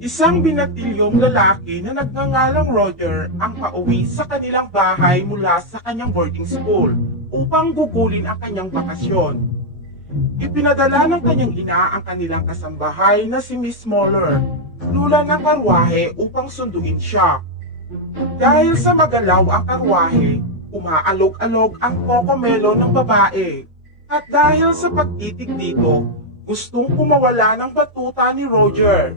Isang binatilyong lalaki na nagngangalang Roger ang pauwi sa kanilang bahay mula sa kanyang boarding school upang gugulin ang kanyang bakasyon. Ipinadala ng kanyang ina ang kanilang kasambahay na si Miss Moller, lula ng karwahe upang sunduin siya. Dahil sa magalaw ang karwahe, umaalog-alog ang kokomelo ng babae. At dahil sa pagtitig dito, gustong kumawala ng batuta ni Roger.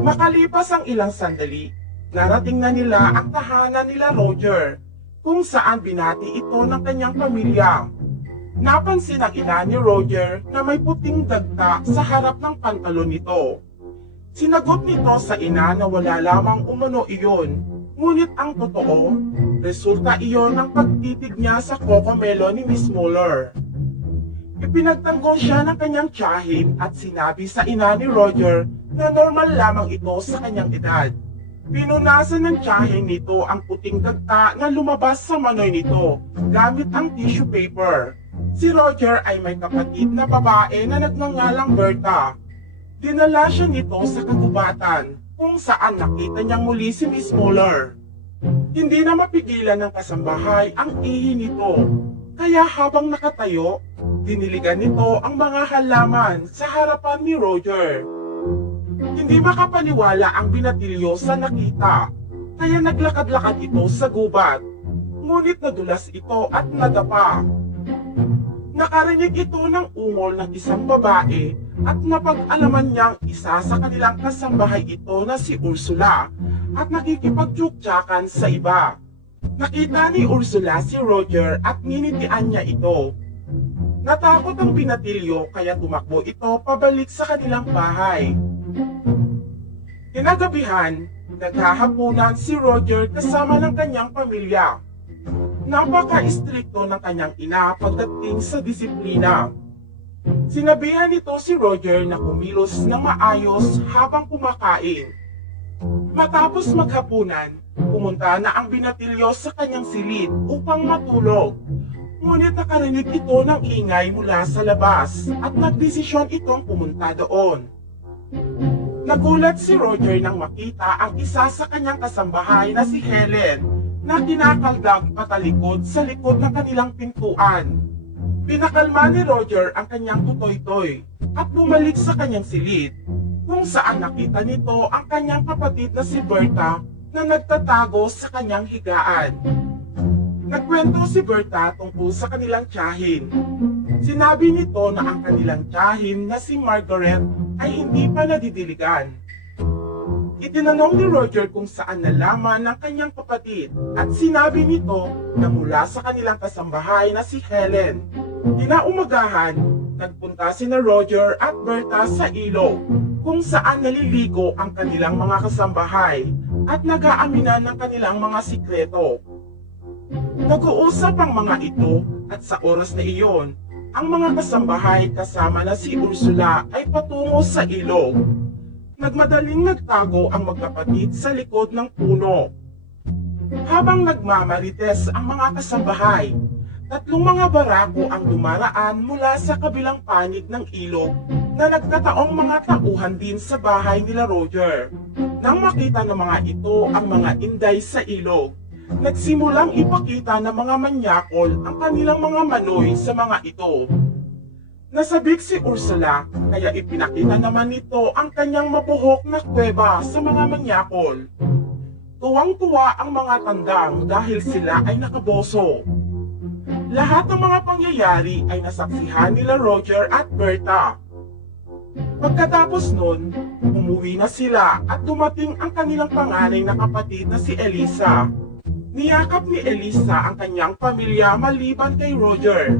Makalipas ang ilang sandali, narating na nila ang tahanan nila Roger, kung saan binati ito ng kanyang pamilya. Napansin ng ina ni Roger na may puting dagta sa harap ng pantalon nito. Sinagot nito sa ina na wala lamang umano iyon, ngunit ang totoo, resulta iyon ng pagtitig niya sa kokomelo ni Miss Muller. Ipinagtanggol siya ng kanyang tiyahin at sinabi sa ina ni Roger na normal lamang ito sa kanyang edad. Pinunasan ng tiyahin nito ang puting dagta na lumabas sa manoy nito gamit ang tissue paper. Si Roger ay may kapatid na babae na nagngangalang Berta. Dinala siya nito sa kagubatan kung saan nakita niyang muli si Miss Muller. Hindi na mapigilan ng kasambahay ang ihi nito, kaya habang nakatayo, diniligan nito ang mga halaman sa harapan ni Roger. Hindi makapaniwala ang binatilyo sa nakita, kaya naglakad-lakad ito sa gubat. Ngunit nadulas ito at nadapa. Nakarinig ito ng ungol ng isang babae at napag-alaman niyang isa sa kanilang kasambahay ito na si Ursula at nakikipagtsuktsakan sa iba. Nakita ni Ursula si Roger at ninitian niya ito. Natakot ang binatilyo kaya tumakbo ito pabalik sa kanilang bahay. Kinagabihan, naghahapunan si Roger kasama ng kanyang pamilya. Napaka-istrikto ng kanyang ina pagdating sa disiplina. Sinabihan nito si Roger na kumilos ng maayos habang kumakain. Matapos maghapunan, pumunta na ang binatilyo sa kanyang silid upang matulog. Ngunit nakarinig ito ng ingay mula sa labas at nagdesisyon itong pumunta doon. Nagulat si Roger nang makita ang isa sa kanyang kasambahay na si Helen na kinakaldag patalikod sa likod ng kanilang pintuan. Pinakalma ni Roger ang kanyang tutoy-toy at bumalik sa kanyang silid kung saan nakita nito ang kanyang kapatid na si Berta na nagtatago sa kanyang higaan. Nagkwento si Berta tungkol sa kanilang tiyahin. Sinabi nito na ang kanilang tiyahin na si Margaret ay hindi pa nadidiligan. Itinanong ni Roger kung saan nalaman ng kanyang kapatid at sinabi nito na mula sa kanilang kasambahay na si Helen. Kinaumagahan, nagpunta sina Roger at Berta sa ilog kung saan naliligo ang kanilang mga kasambahay at nag-aaminan ng kanilang mga sikreto. Nag-uusap ang mga ito at sa oras na iyon, ang mga kasambahay kasama na si Ursula ay patungo sa ilog. Nagmadaling nagtago ang magkapatid sa likod ng puno. Habang nagmamarites ang mga kasambahay, tatlong mga barako ang dumaraan mula sa kabilang panig ng ilog na nagkataong mga tauhan din sa bahay nila Roger. Nang makita ng mga ito ang mga inday sa ilog, nagsimulang ipakita ng mga manyakol ang kanilang mga manoy sa mga ito. Nasabik si Ursula kaya ipinakita naman nito ang kanyang mabuhok na kuweba sa mga manyakol. Tuwang-tuwa ang mga tandang dahil sila ay nakaboso. Lahat ng mga pangyayari ay nasaksihan nila Roger at Berta. Pagkatapos nun, umuwi na sila at dumating ang kanilang panganay na kapatid na si Elisa. Niyakap ni Elisa ang kanyang pamilya maliban kay Roger.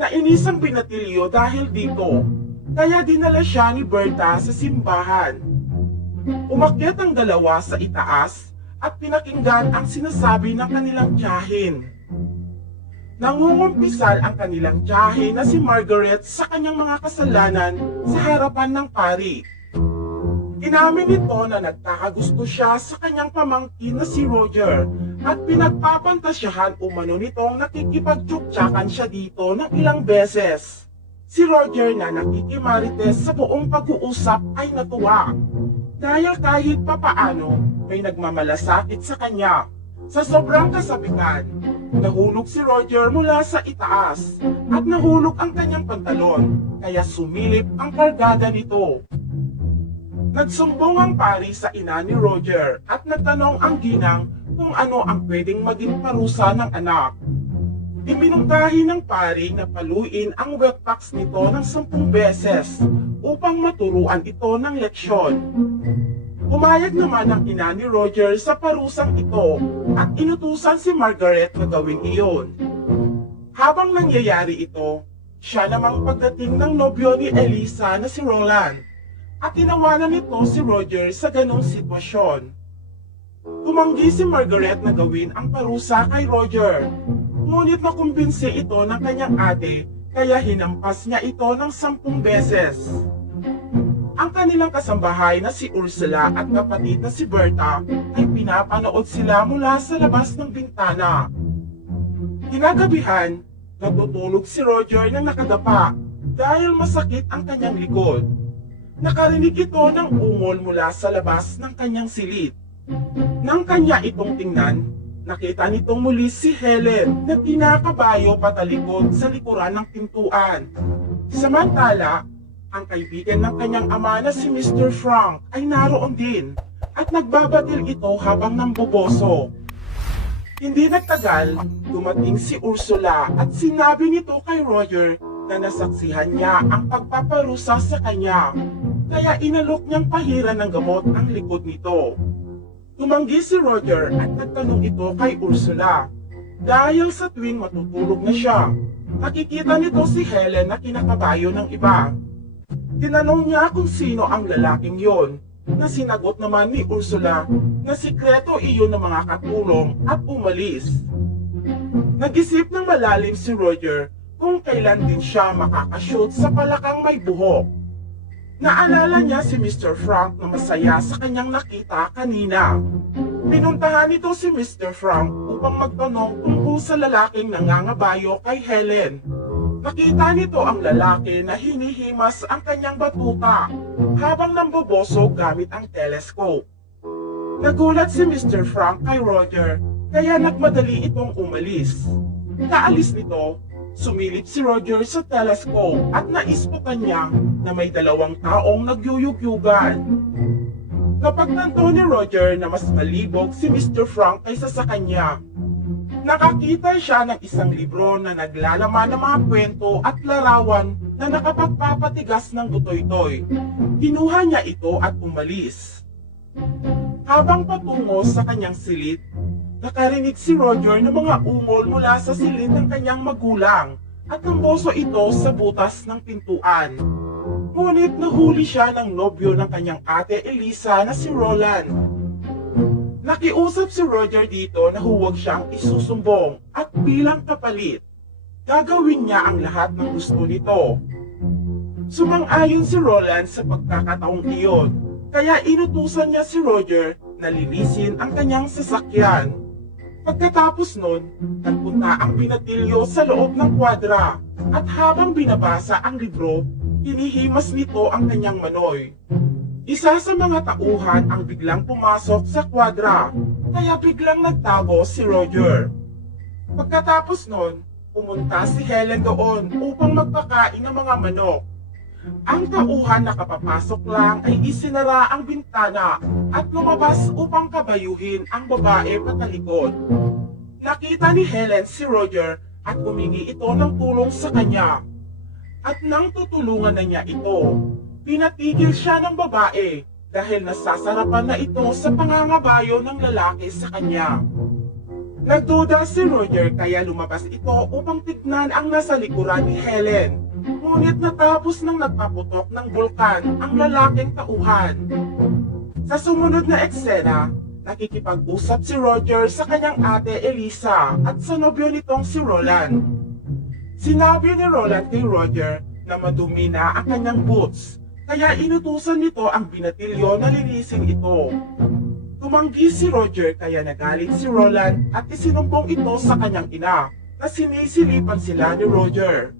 Nainis ang binatilyo dahil dito, kaya dinala siya ni Berta sa simbahan. Umakyat ang dalawa sa itaas at pinakinggan ang sinasabi ng kanilang tiyahin. Nangungumpisal ang kanilang tiyahin na si Margaret sa kanyang mga kasalanan sa harapan ng pari. Inamin nito na nagkakagusto siya sa kanyang pamangkin na si Roger at pinagpapantasyahan umano nitong nakikipagtsuktsakan siya dito ng ilang beses. Si Roger na nakikimarites sa buong pag-uusap ay natuwa. Dahil kahit papaano may nagmamalasakit sa kanya. Sa sobrang kasabikan, nahulog si Roger mula sa itaas at nahulog ang kanyang pantalon, kaya sumilip ang kargada nito. Nagsumbong ang pari sa ina ni Roger at nagtanong ang ginang kung ano ang pwedeng maging parusa ng anak. Iminungkahi ng pari na paluin ang wetbox nito ng 10 beses upang maturuan ito ng leksyon. Pumayag naman ang ina ni Roger sa parusang ito at inutusan si Margaret na gawin iyon. Habang nangyayari ito, siya namang pagdating ng nobyo ni Elisa na si Roland at tinawanan nito si Roger sa ganong sitwasyon. Tumanggi si Margaret na gawin ang parusa kay Roger, ngunit nakumbinsi ito ng kanyang ate kaya hinampas niya ito ng 10 beses. Ang kanilang kasambahay na si Ursula at kapatid na si Berta ay pinapanood sila mula sa labas ng bintana. Kinagabihan, natutulog si Roger ng nakadapa dahil masakit ang kanyang likod. Nakarinig ito ng ungol mula sa labas ng kanyang silid. Nang kanya itong tingnan, nakita nitong muli si Helen na kinakabayo patalikod sa likuran ng pintuan. Samantala, ang kaibigan ng kanyang ama na si Mr. Frank ay naroon din at nagbabatil ito habang namboboso. Hindi nagtagal, dumating si Ursula at sinabi nito kay Roger na nasaksihan niya ang pagpaparusa sa kanya, kaya inalok niyang pahiran ng gamot ang likod nito. Tumanggi si Roger at nagtanong ito kay Ursula, dahil sa tuwing matutulog na siya, nakikita nito si Helen na kinakabayo ng iba. Tinanong niya kung sino ang lalaking yon, na sinagot naman ni Ursula na sikreto iyon ng mga katulong at umalis. Nag-isip ng malalim si Roger kung kailan din siya makakashoot sa palakang may buhok. Naalala niya si Mr. Frank na masaya sa kanyang nakita kanina. Pinuntahan nito si Mr. Frank upang magtanong tungkol sa lalaking nangangabayo kay Helen. Nakita nito ang lalaki na hinihimas ang kanyang batuta habang namboboso gamit ang telescope. Nagulat si Mr. Frank kay Roger kaya nagmadali itong umalis. Kaalis nito, sumilip si Roger sa telescope at naispukan niya na may 2 taong nagyuyugyugan. Napagtanto ni Roger na mas malibog si Mr. Frank kaysa sa kanya. Nakakita siya ng isang libro na naglalaman ng mga kwento at larawan na nakapagpapatigas ng butoy-toy. Kinuha niya ito at umalis. Habang patungo sa kanyang silid, nakarinig si Roger ng mga ungol mula sa silid ng kanyang magulang at namboso ito sa butas ng pintuan. Ngunit nahuli siya ng nobyo ng kanyang ate Elisa na si Roland. Nakiusap si Roger dito na huwag siyang isusumbong at bilang kapalit, gagawin niya ang lahat ng gusto nito. Sumang-ayon si Roland sa pagkakataong iyon, kaya inutusan niya si Roger na linisin ang kanyang sasakyan. Pagkatapos nun, nagpunta ang binatilyo sa loob ng kwadra at habang binabasa ang libro, hinihimas nito ang kanyang manoy. Isa sa mga tauhan ang biglang pumasok sa kwadra, kaya biglang nagtago si Roger. Pagkatapos nun, pumunta si Helen doon upang magpakain ng mga manok. Ang tauhan na kapapasok lang ay isinara ang bintana at lumabas upang kabayuhin ang babae patalikod. Nakita ni Helen si Roger at humingi ito ng tulong sa kanya. At nang tutulungan na niya ito, pinatigil siya ng babae dahil nasasarapan na ito sa pangangabayo ng lalaki sa kanya. Nagduda si Roger kaya lumabas ito upang tignan ang nasa likuran ni Helen. Ngunit natapos nang nagpaputok ng bulkan ang lalaking tauhan. Sa sumunod na eksena, nakikipag-usap si Roger sa kanyang ate Elisa at sa nobyo nitong si Roland. Sinabi ni Roland kay Roger na madumi na ang kanyang boots, kaya inutusan nito ang binatilyo na linisin ito. Tumanggi si Roger kaya nagalit si Roland at isinumbong ito sa kanyang ina na sinisilipan sila ni Roger.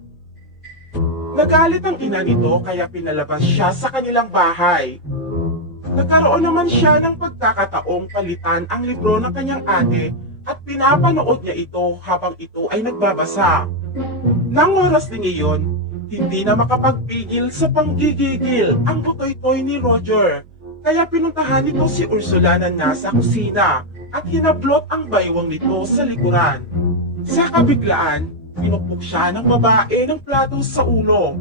Nagalit ang ina nito kaya pinalabas siya sa kanilang bahay. Nagkaroon naman siya ng pagkakataong palitan ang libro ng kanyang ate at pinapanood niya ito habang ito ay nagbabasa. Nang oras din iyon, hindi na makapagpigil sa panggigigil ang butoy-toy ni Roger. Kaya pinuntahan nito si Ursula na nasa kusina at hinablot ang baywang nito sa likuran. Sa kabiglaan, pinukpok siya ng babae ng plato sa ulo.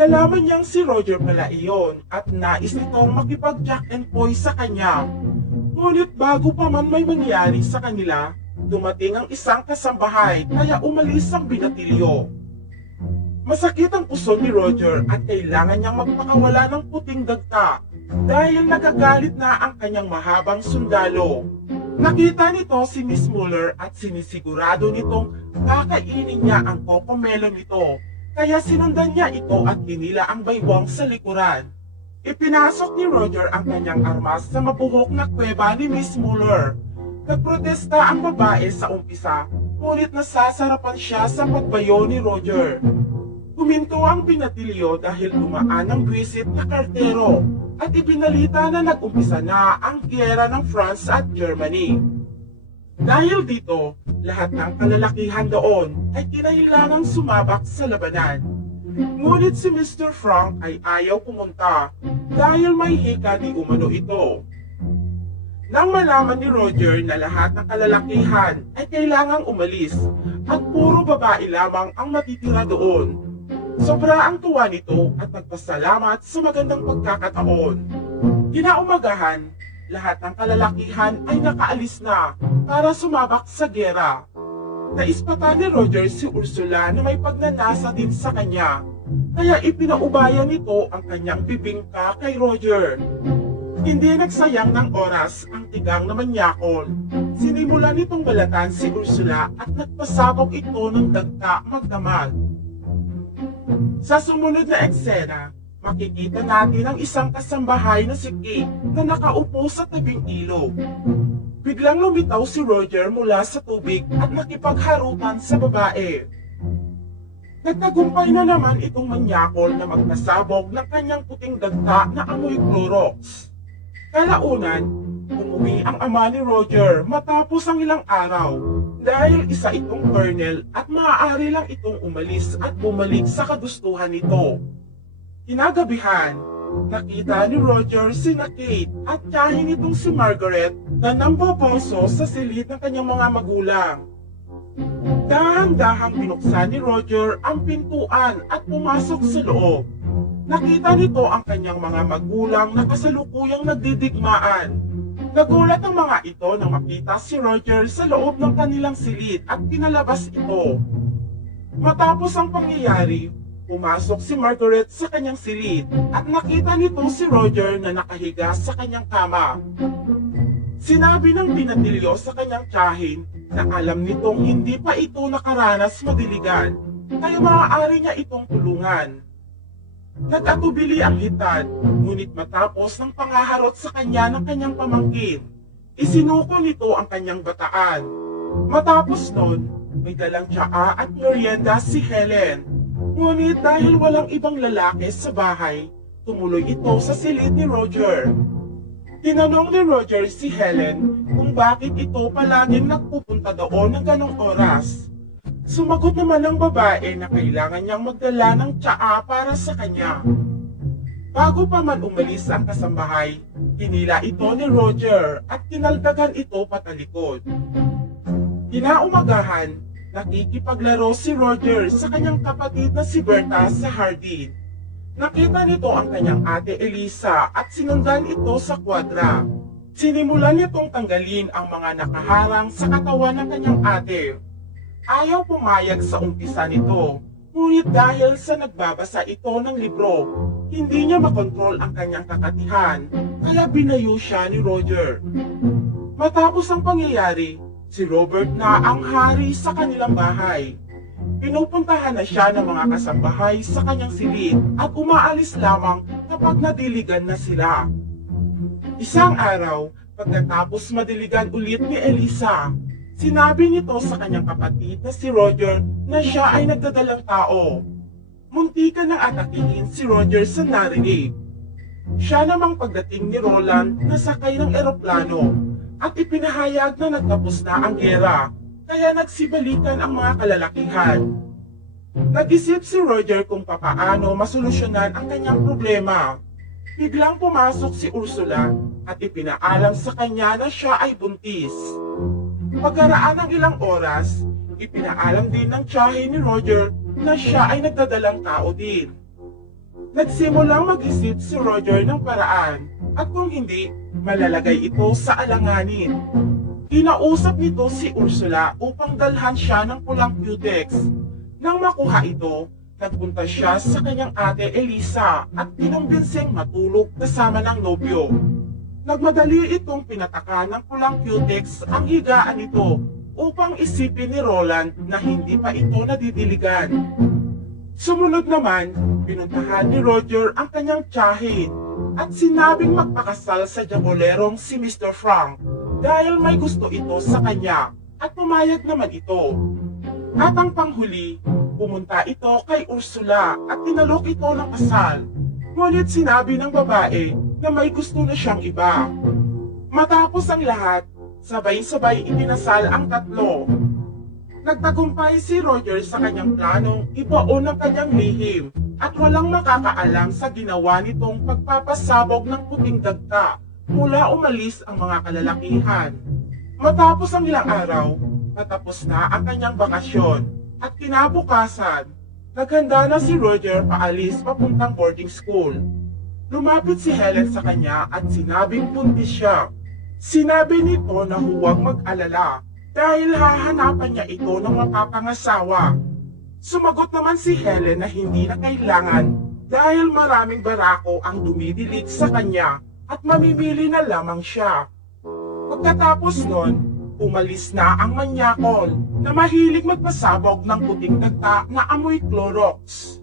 Nalaman niyang si Roger pala iyon at nais nitong makipag-jack and poy sa kanya. Ngunit bago pa man may mangyari sa kanila, dumating ang isang kasambahay kaya umalis ang binatilyo. Masakit ang puso ni Roger at kailangan niyang magpakawala ng puting dagta dahil nagagalit na ang kanyang mahabang sundalo. Nakita nito si Miss Muller at sinisigurado nitong kakainin niya ang cocomelon nito. Kaya sinundan niya ito at hinila ang baywang sa likuran. Ipinasok ni Roger ang kanyang armas sa mabuhok na kuweba ni Miss Muller. Nagprotesta ang babae sa umpisa, ngunit nasasarapan siya sa pagbayo ni Roger. Huminto ang binatilyo dahil dumaan ang bwisit na kartero at ibinalita na nag-umpisa na ang giyera ng France at Germany. Dahil dito, lahat ng kalalakihan doon ay kinailangang sumabak sa labanan. Ngunit si Mr. Frank ay ayaw pumunta dahil may hika di umano ito. Nang malaman ni Roger na lahat ng kalalakihan ay kailangang umalis at puro babae lamang ang matitira doon, sobra ang tuwa nito at nagpasalamat sa magandang pagkakataon. Kinaumagahan, lahat ng kalalakihan ay nakaalis na para sumabak sa gera. Naispatan ni Roger si Ursula na may pagnanasa din sa kanya, kaya ipinaubaya nito ang kanyang bibingka kay Roger. Hindi nagsayang ng oras ang tigang na manyakol. Sinimulan nitong balatan si Ursula at nagpasabog ito ng dagta magdamag. Sa sumunod na eksena, makikita natin ang isang kasambahay na si Kate na nakaupo sa tabing ilog. Biglang lumitaw si Roger mula sa tubig at nakipagharutan sa babae. Nagtagumpay na naman itong manyakol na magpasabog ng kanyang puting dagta na amoy Clorox. Kalaunan, umuwi ang ama ni Roger matapos ang ilang araw dahil isa itong colonel at maaari lang itong umalis at bumalik sa kagustuhan nito. Kinagabihan, nakita ni Roger sina Kate at tiyahin nitong si Margaret na namboboso sa silid ng kanyang mga magulang. Dahan-dahang binuksan ni Roger ang pintuan at pumasok sa loob. Nakita nito ang kanyang mga magulang na kasalukuyang nagdidigmaan. Nagulat ang mga ito nang makita si Roger sa loob ng kanilang silid at pinalabas ito. Matapos ang pangyayari, pumasok si Margaret sa kanyang silid at nakita nito si Roger na nakahiga sa kanyang kama. Sinabi ng binatilyo sa kanyang tiyahin na alam nitong hindi pa ito nakaranas madiligan, kaya maaari niya itong tulungan. Nag-atubili ang hitad, ngunit matapos ng pangaharot sa kanya ng kanyang pamangkin, isinuko nito ang kanyang bataan. Matapos nun, may dalang tsaa at merienda si Helen. Ngunit dahil walang ibang lalaki sa bahay, tumuloy ito sa silid ni Roger. Tinanong ni Roger si Helen kung bakit ito palaging nagpupunta doon ng ganong oras. Sumagot naman ang babae na kailangan niyang magdala ng tsaa para sa kanya. Bago pa man umalis ang kasambahay, hinila ito ni Roger at tinaldagan ito patalikod. Kinaumagahan, nakikipaglaro si Roger sa kanyang kapatid na si Berta sa hardin. Nakita nito ang kanyang ate Elisa at sinundan ito sa kwadra. Sinimulan nitong tanggalin ang mga nakaharang sa katawan ng kanyang ate. Ayaw pumayag sa umpisa nito, ngunit dahil sa nagbabasa ito ng libro, hindi niya makontrol ang kanyang kakatihan, kaya binayo siya ni Roger. Matapos ang pangyayari, si Robert na ang hari sa kanilang bahay. Pinupuntahan na siya ng mga kasambahay sa kanyang silid at umaalis lamang kapag nadiligan na sila. Isang araw, pagkatapos madiligan ulit ni Elisa, sinabi nito sa kanyang kapatid na si Roger na siya ay nagdadalang tao. Muntikan nang atakihin si Roger sa narinig. Siya namang pagdating ni Roland nasakay ng eroplano at ipinahayag na nagtapos na ang gera, kaya nagsibalikan ang mga kalalakihan. Nag-isip si Roger kung papaano masolusyonan ang kanyang problema. Biglang pumasok si Ursula at ipinaalam sa kanya na siya ay buntis. Pagkaraan ng ilang oras, ipinaalam din ng tiyahe ni Roger na siya ay nagdadalang tao din. Nagsimulang mag-isip si Roger ng paraan at kung hindi, malalagay ito sa alanganin. Kinausap nito si Ursula upang dalhan siya ng pulang cutex. Nang makuha ito, nagpunta siya sa kanyang ate Elisa at kinumbenseng matulog kasama ng nobyo. Nagmadali itong pinataka ng pulang cutex ang higaan nito upang isipin ni Roland na hindi pa ito nadidiligan. Sumunod naman, pinuntahan ni Roger ang kanyang tiyahin at sinabing magpakasal sa jabolerong si Mr. Frank dahil may gusto ito sa kanya at pumayag naman ito. At ang panghuli, pumunta ito kay Ursula at tinalok ito ng kasal. Ngunit sinabi ng babae na may gusto na siyang iba. Matapos ang lahat, sabay-sabay ipinasal ang tatlo. Nagtagumpay si Roger sa kanyang planong ibaon ang kanyang lihim at walang makakaalam sa ginawa nitong pagpapasabog ng puting dagta mula umalis ang mga kalalakihan. Matapos ang ilang araw, patapos na ang kanyang bakasyon at kinabukasan, naghanda na si Roger paalis papuntang boarding school. Lumapit si Helen sa kanya at sinabing buntis siya. Sinabi nito na huwag mag-alala dahil hahanapan niya ito ng mapapangasawa. Sumagot naman si Helen na hindi na kailangan dahil maraming barako ang dumidilig sa kanya at mamimili na lamang siya. Pagkatapos nun, umalis na ang manyakol na mahilig magpasabog ng puting dagta na amoy Clorox.